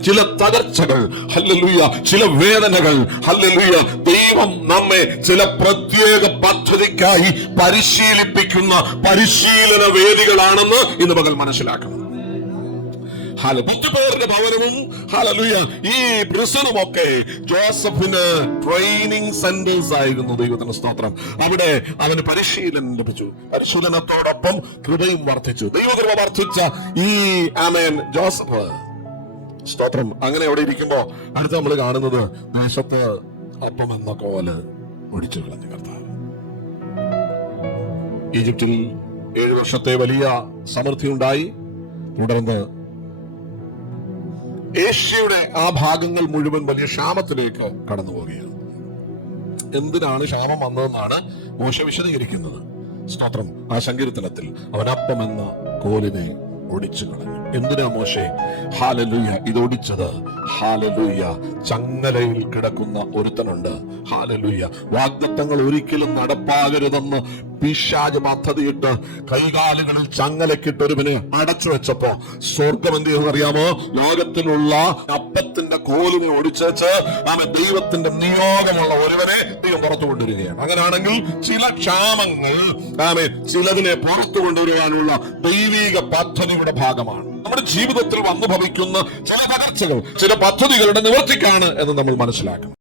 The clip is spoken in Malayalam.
ചില തകർച്ചകൾ, ഹല്ലേലൂയ, ചില വേദനകൾ, ഹല്ലേലൂയ, ദൈവം നമ്മെ ചില പ്രത്യേക പദ്ധതിക്കായി പരിശീലിപ്പിക്കുന്ന പരിശീലന വേദികളാണെന്ന് ഇന്ന് പകൽ മനസ്സിലാക്കണം. 10 പേരുടെ ഭവനവും, ഹല്ലേലൂയ, ഈ പ്രിസണുമൊക്കെ ജോസഫിന് ട്രെയിനിങ് സെന്റേഴ്സ് ആയിരുന്നു. ദൈവത്തിന് സ്തോത്രം. അവിടെ അവന് പരിശീലനം ലഭിച്ചു. പരിശീലനത്തോടൊപ്പം കൃപയും വർദ്ധിച്ചു. ദൈവകൃപ വർദ്ധിച്ച ഈ ജോസഫ്, സ്തോത്രം, അങ്ങനെ അവിടെ ഇരിക്കുമ്പോ അടുത്ത് നമ്മൾ കാണുന്നത് ദേശത്ത് അപ്പം എന്ന കോല് ഒടിച്ചു കളഞ്ഞു കർത്താവ്. ഈജിപ്തിൽ 7 വർഷത്തെ വലിയ സമൃദ്ധി ഉണ്ടായി. തുടർന്ന് ഏഷ്യയുടെ ആ ഭാഗങ്ങൾ മുഴുവൻ വലിയ ക്ഷാമത്തിലേക്ക് കടന്നു പോവുകയാണ്. എന്തിനാണ് ക്ഷാമം വന്നതെന്നാണ് മോശ വിശദീകരിക്കുന്നത്. സ്തോത്രം. ആ സങ്കീർത്തനത്തിൽ അവൻ അപ്പം എന്ന കോലിനെ ഒടിച്ചു കളഞ്ഞു. എന്തിനാ മോശെ? ഹല്ലേലൂയ, ഇതൊടിച്ചത്, ഹല്ലേലൂയ, ചങ്ങലയിൽ കിടക്കുന്ന ഒരുത്തനുണ്ട്. ഹല്ലേലൂയ, വാഗ്ദത്തങ്ങൾ ഒരിക്കലും നടപ്പാകരുതെന്ന് പിശാച് പദ്ധതിയിട്ട് കൈകാലുകളിൽ ചങ്ങലക്കിട്ടൊരുവനെ അടച്ചു വെച്ചപ്പോ സ്വർഗം എന്ത് ചെയ്യുമെന്നറിയാമോ? ലോകത്തിലുള്ള അപ്പത്തിന്റെ കോലിനെ ഒടിച്ചേച്ച് ദൈവത്തിന്റെ നിയോഗമുള്ള ഒരുവനെ ദൈവം പുറത്തു കൊണ്ടുവരികയാണ്. അങ്ങനെയാണെങ്കിൽ ചില ക്ഷാമങ്ങൾ ചിലതിനെ പുറത്തു കൊണ്ടുവരുവാനുള്ള ദൈവിക പദ്ധതിയുടെ ഭാഗമാണ്. നമ്മുടെ ജീവിതത്തിൽ വന്നു ഭവിക്കുന്ന ചില തകർച്ചകൾ ചില പദ്ധതികളുടെ നിവർത്തിക്കാണ് എന്ന് നമ്മൾ മനസ്സിലാക്കണം.